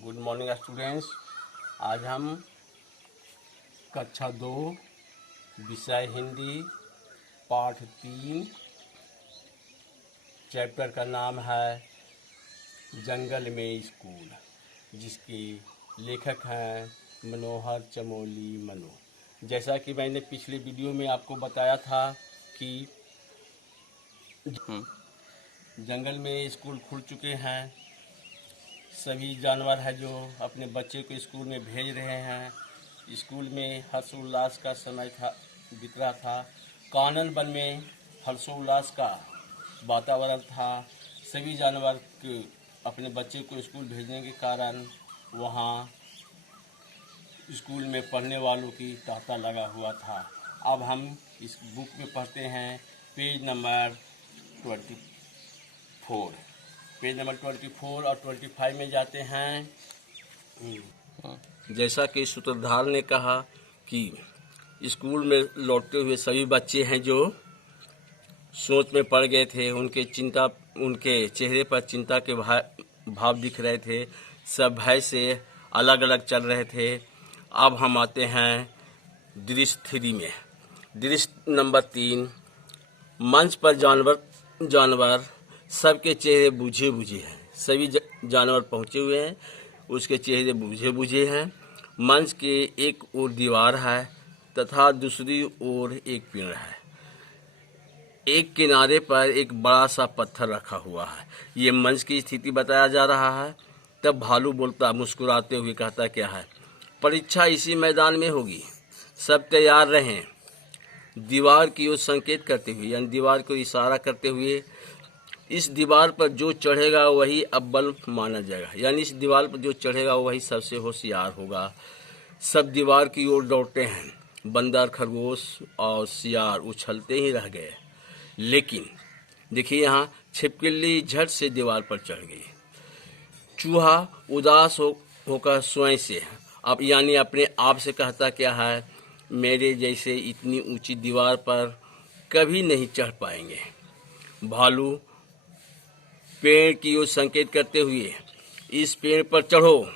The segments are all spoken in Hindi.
Good morning students. आज हम कक्षा 2 विषय हिंदी पाठ 3 चैप्टर का नाम है जंगल में स्कूल, जिसके लेखक हैं मनोहर चमोली मनु। जैसा कि मैंने पिछले वीडियो में आपको बताया था कि जंगल में स्कूल खुल चुके हैं। सभी जानवर हैं जो अपने बच्चे को स्कूल में भेज रहे हैं। स्कूल में हर्षोल्लास का समय था, बीत रहा था। कानन वन में हर्षोल्लास का वातावरण था। सभी जानवर अपने बच्चे को स्कूल भेजने के कारण वहाँ स्कूल में पढ़ने वालों की तांता लगा हुआ था। अब हम इस बुक में पढ़ते हैं पेज नंबर 24 और 25 में जाते हैं। जैसा कि सूत्रधार ने कहा कि स्कूल में लौटते हुए सभी बच्चे हैं जो सोच में पड़ गए थे, उनके चेहरे पर चिंता के भाव दिख रहे थे। सब भय से अलग अलग चल रहे थे। अब हम आते हैं दृश्य 3 में। दृश्य नंबर 3, मंच पर जानवर सबके चेहरे बुझे बुझे हैं। सभी जानवर पहुंचे हुए हैं, उसके चेहरे बुझे बुझे हैं। मंच के एक ओर दीवार है तथा दूसरी ओर एक पेड़ है। एक किनारे पर एक बड़ा सा पत्थर रखा हुआ है। ये मंच की स्थिति बताया जा रहा है। तब भालू बोलता, मुस्कुराते हुए कहता, क्या है, परीक्षा इसी मैदान में होगी, सब तैयार रहें। दीवार की ओर संकेत करते हुए, यानी दीवार को इशारा करते हुए, इस दीवार पर जो चढ़ेगा वही अव्वल माना जाएगा, यानी इस दीवार पर जो चढ़ेगा वही सबसे होशियार होगा। सब दीवार की ओर दौड़ते हैं। बंदर, खरगोश और सियार उछलते ही रह गए। लेकिन देखिए, यहाँ छिपकली झट से दीवार पर चढ़ गई। चूहा उदास होकर स्वयं से यानी अपने आप से कहता, क्या है, मेरे जैसे इतनी ऊंची दीवार पर कभी नहीं चढ़ पाएंगे। भालू पेड़ की ओर संकेत करते हुए, इस पेड़ पर चढ़ो।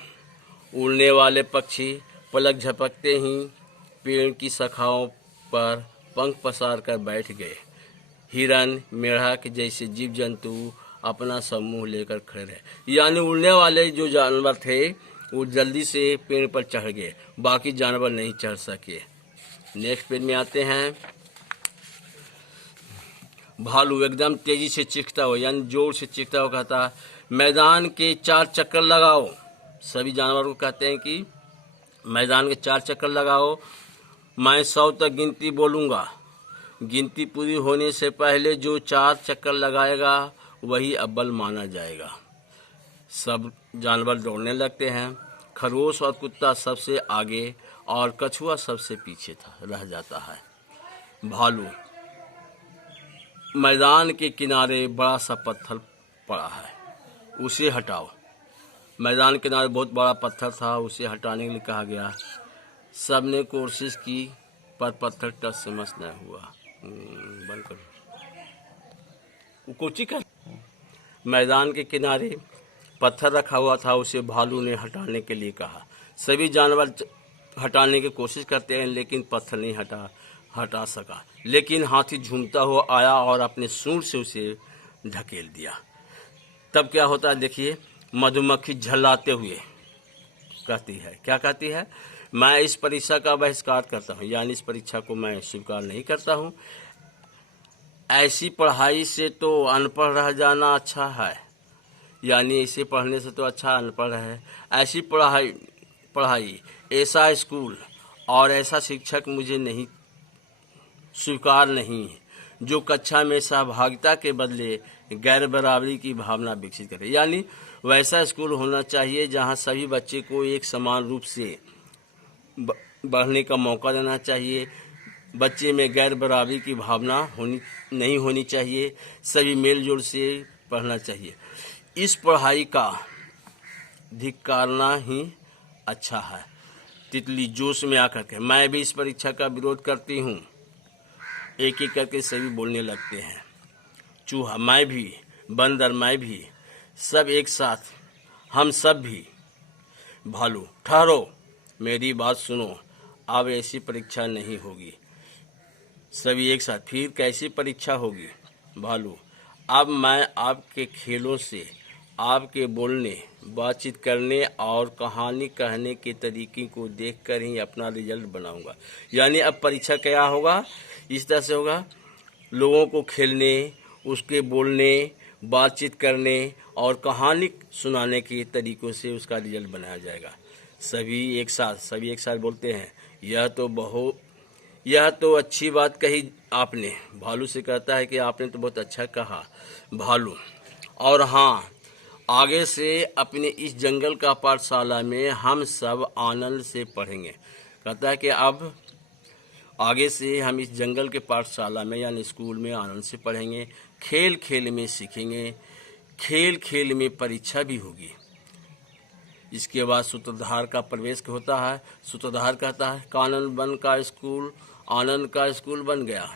उड़ने वाले पक्षी पलक झपकते ही पेड़ की शाखाओं पर पंख पसार कर बैठ गए। हिरन, मेढक जैसे जीव जंतु अपना समूह लेकर खड़े रहे। यानी उड़ने वाले जो जानवर थे वो जल्दी से पेड़ पर चढ़ गए, बाकी जानवर नहीं चढ़ सके। नेक्स्ट पेज में आते हैं। भालू एकदम तेजी से चीखता हो, यानी जोर से चीखता हो, कहता, मैदान के 4 चक्कर लगाओ। सभी जानवरों को कहते हैं कि मैदान के 4 चक्कर लगाओ। मैं 100 तक गिनती बोलूँगा। गिनती पूरी होने से पहले जो 4 चक्कर लगाएगा वही अव्वल माना जाएगा। सब जानवर दौड़ने लगते हैं। खरगोश और कुत्ता सबसे आगे और कछुआ सबसे पीछे रह जाता है। भालू, मैदान के किनारे बड़ा सा पत्थर पड़ा है, उसे हटाओ। मैदान के किनारे बहुत बड़ा पत्थर था, उसे हटाने के लिए कहा गया। सब ने कोशिश की पर पत्थर टस से मस न हुआ। बंद करो। कोची का मैदान के किनारे पत्थर रखा हुआ था, उसे भालू ने हटाने के लिए कहा। सभी जानवर हटाने की कोशिश करते हैं, लेकिन पत्थर नहीं हटा सका। लेकिन हाथी झूमता हुआ आया और अपने सूंड से उसे ढकेल दिया। तब क्या होता है, देखिए, मधुमक्खी झल्लाते हुए कहती है, क्या कहती है, मैं इस परीक्षा का बहिष्कार करता हूँ, यानी इस परीक्षा को मैं स्वीकार नहीं करता हूँ। ऐसी पढ़ाई से तो अनपढ़ रह जाना अच्छा है, यानी इसे पढ़ने से तो अच्छा अनपढ़ है। ऐसी पढ़ाई, ऐसा स्कूल और ऐसा शिक्षक मुझे नहीं स्वीकार नहीं है, जो कक्षा में सहभागिता के बदले गैर बराबरी की भावना विकसित करे। यानी वैसा स्कूल होना चाहिए जहां सभी बच्चे को एक समान रूप से बढ़ने का मौका देना चाहिए। बच्चे में गैर बराबरी की भावना नहीं होनी चाहिए। सभी मेलजोल से पढ़ना चाहिए। इस पढ़ाई का धिक्कारना ही अच्छा है। तितली जोश में आकर के, मैं भी इस परीक्षा का विरोध करती हूँ। एक एक करके सभी बोलने लगते हैं। चूहा, मैं भी। बंदर, मैं भी। सब एक साथ, हम सब भी। भालू, ठहरो, मेरी बात सुनो, अब ऐसी परीक्षा नहीं होगी। सभी एक साथ, फिर कैसी परीक्षा होगी? भालू, अब मैं आपके खेलों से, आपके बोलने, बातचीत करने और कहानी कहने के तरीके को देखकर ही अपना रिजल्ट बनाऊंगा। यानी अब परीक्षा क्या होगा? इस तरह से होगा, लोगों को खेलने, उसके बोलने, बातचीत करने और कहानी सुनाने के तरीकों से उसका रिजल्ट बनाया जाएगा। सभी एक साथ बोलते हैं, यह तो अच्छी बात कही आपने। भालू से कहता है कि आपने तो बहुत अच्छा कहा भालू। और हाँ, आगे से अपने इस जंगल का पाठशाला में हम सब आनंद से पढ़ेंगे। कहता है कि अब आगे से हम इस जंगल के पाठशाला में यानी स्कूल में आनंद से पढ़ेंगे, खेल खेल में सीखेंगे, खेल खेल में परीक्षा भी होगी। इसके बाद सूत्रधार का प्रवेश होता है। सूत्रधार कहता है, कानन वन का स्कूल आनंद का स्कूल बन गया।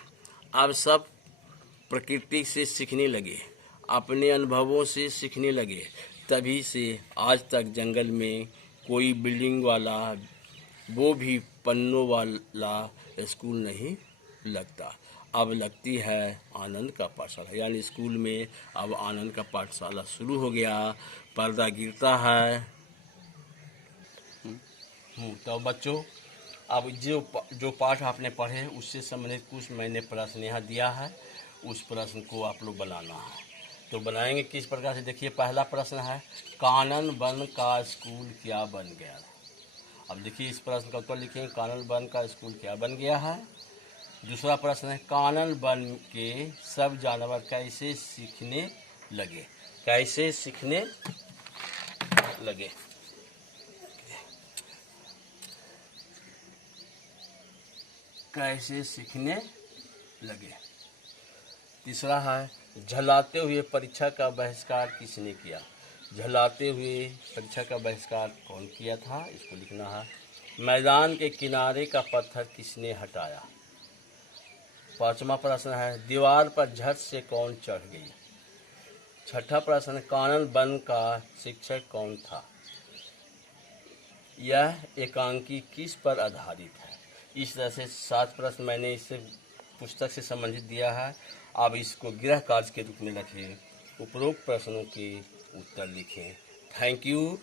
अब सब प्रकृति से सीखने लगे, अपने अनुभवों से सीखने लगे। तभी से आज तक जंगल में कोई बिल्डिंग वाला, वो भी पन्नों वाला स्कूल नहीं लगता। अब लगती है आनंद का पाठशाला, यानी स्कूल में अब आनंद का पाठशाला शुरू हो गया। पर्दा गिरता है। तो बच्चों, अब जो पाठ आपने पढ़े उससे संबंधित कुछ मैंने प्रश्न यहाँ दिया है, उस प्रश्न को आप लोग बनाना है। तो बनाएंगे किस प्रकार से? देखिए, पहला प्रश्न है, कानन वन का स्कूल क्या बन गया? अब देखिए, इस प्रश्न का उत्तर लिखेंगे, कानन वन का स्कूल क्या बन गया है। दूसरा प्रश्न है, कानन वन के सब जानवर कैसे सीखने लगे? कैसे सीखने लगे? कैसे सीखने लगे? तीसरा है, झल्लाते हुए परीक्षा का बहिष्कार किसने किया? झल्लाते हुए परीक्षा का बहिष्कार कौन किया था? इसको लिखना है। मैदान के किनारे का पत्थर किसने हटाया? पांचवा प्रश्न है, दीवार पर झट से कौन चढ़ गई? छठा प्रश्न, कानन वन का शिक्षक कौन था? यह एकांकी किस पर आधारित है? इस तरह से 7 प्रश्न मैंने इस पुस्तक से संबंधित दिया है। आप इसको गृह कार्य के रूप में रखें, उपरोक्त प्रश्नों के उत्तर लिखें। Thank you.